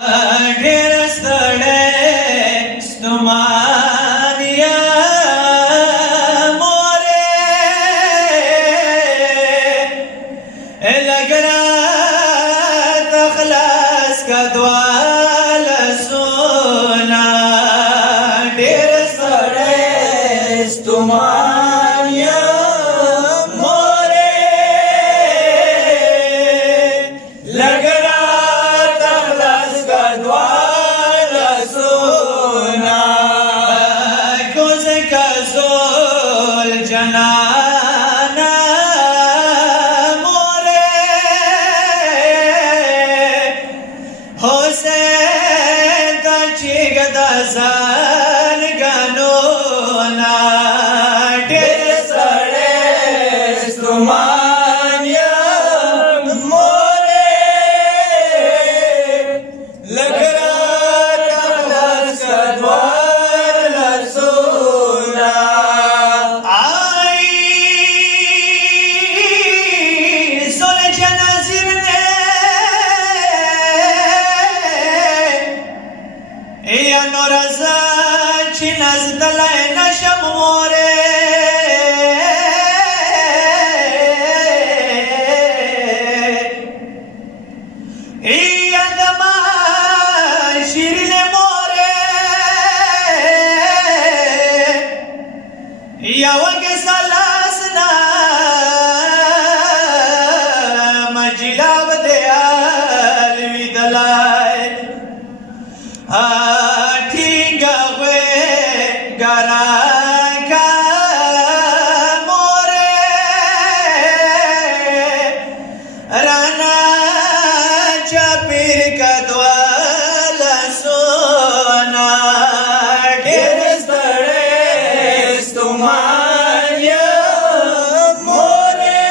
ढेर स्तळे स्तुमानिया मोरे लगरा तखलास का द्वाल सोना ढेर स्तळे स्तुमानिया मोरे लगरा जनाना मोरे हुसैन तचिगदा सान गनोना ढेर सड़े सुमानिया मोरे लगरा तखलास का द्वार सोना या नोराza चिनस दलाय नशम मोरे या दमा शिरले मोरे या वगे सलासना मजिलाब दे Alvi दलाय Garaka more Rana Chapir Kadwala Sona ढेर स्तळे स्तुमानिया मोरे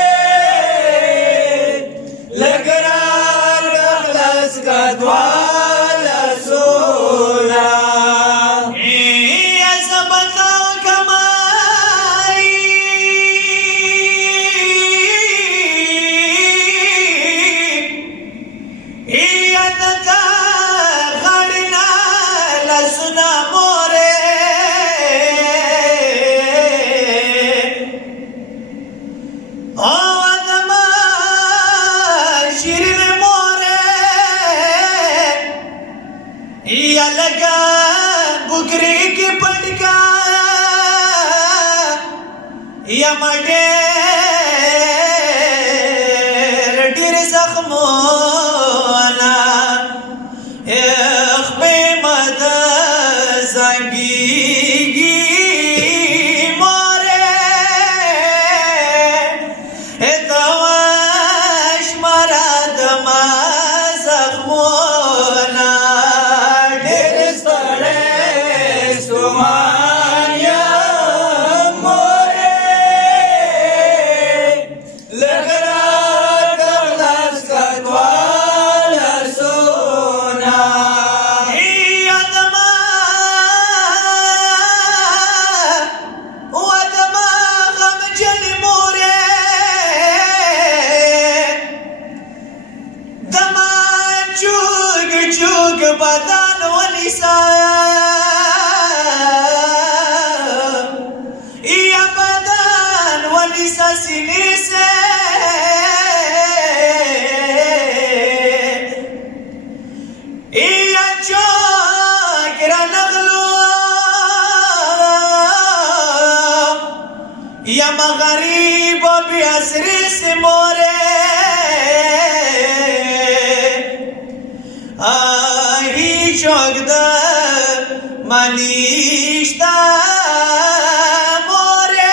लगरा तखलास का द्वाला सोना सुना मोरे ओ अदमा शिरन मोरे या लगा बुकरी की पटका या मडे रटीर जख्मोना Zangigi more etawash marad mazkhmona ढेर स्तळे स्तुमानिया मोरे लगरा तखलास का द्वाला सोना चुग बदन वनिसा या बदन वनिसा सीने से या चोकरा नगलो या मगरिब बिअसरी से मोरे Şogda manişta more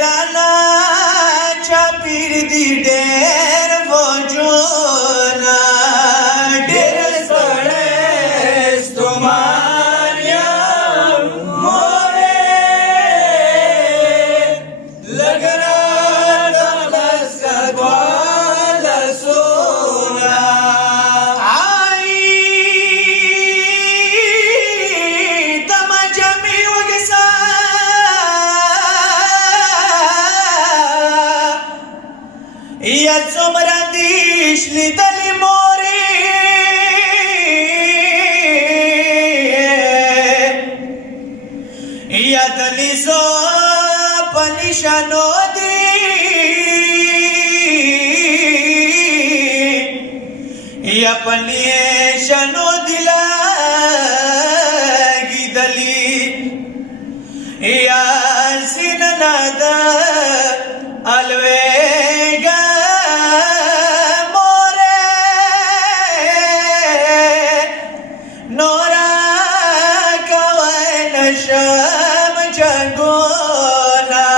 Rana çapir di der vojona ढेर सड़े स्तुमानिया मोरे लगरा तखलास का द्वाला सोना شنو دی یا پنی شنو دلاگی دلی یا سیننا دا الویگا موره نورا کوئی نشم جنگونا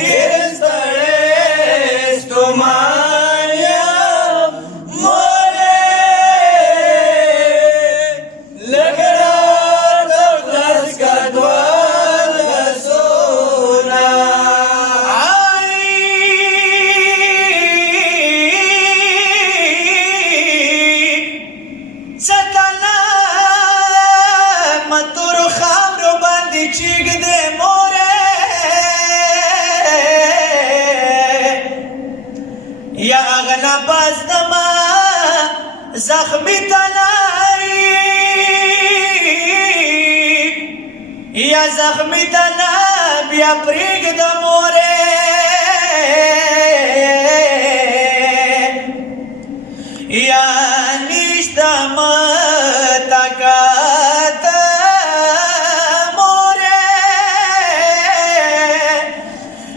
ډیر ستړی ستومان یم موره لږ راته خلاص کا دوه لاسونه ستاله متور خاورو باندې چیږدې موره یا اغنا باز دما زخمی تنائی یا زخمی تنا بیا پریگ دا موره یا نیشتا متاکات موره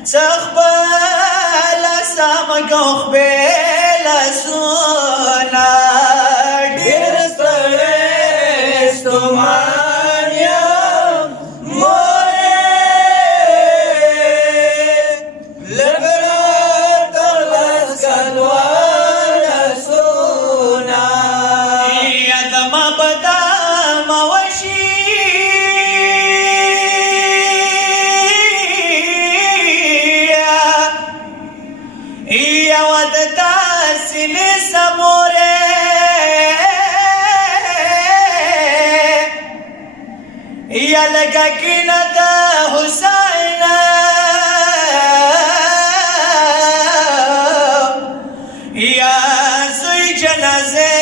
سخبالا سامگوخ بیلا سونا ډیر ستړی ستومان یم موره لږ راته خلاص کا دوه لاسونه یا دما بدام وشي یا ودتا سینې سموره یا لگا کینا دا حسین یا زوی جنازه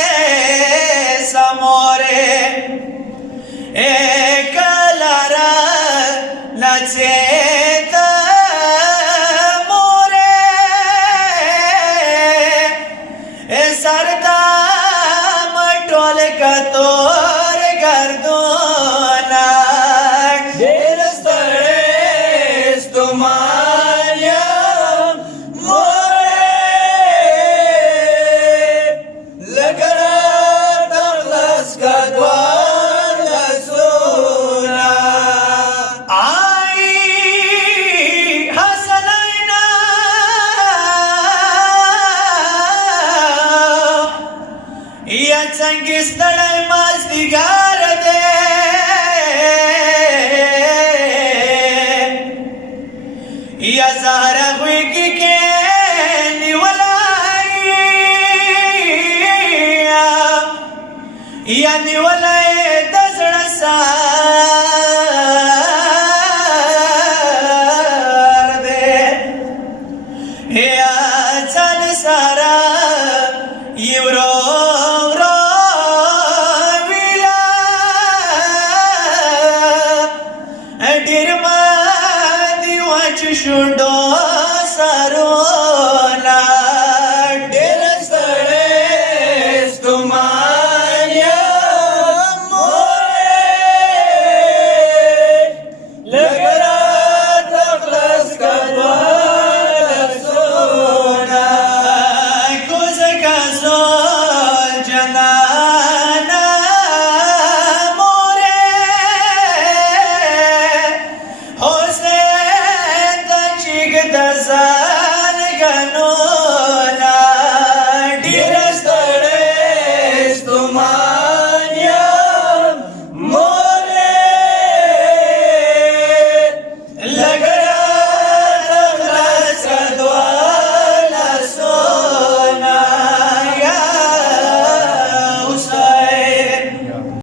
سموره کلارا نچیتا موره سردام ټول کتور گردونا ډیر ستړی ستومان یم موره لږ راته خلاص کا دوه لاسونه حسنینا یا څنګه ستړی مازدیګر دی یا زهره غوږی کې نیولی یا نیولی د زړه ساه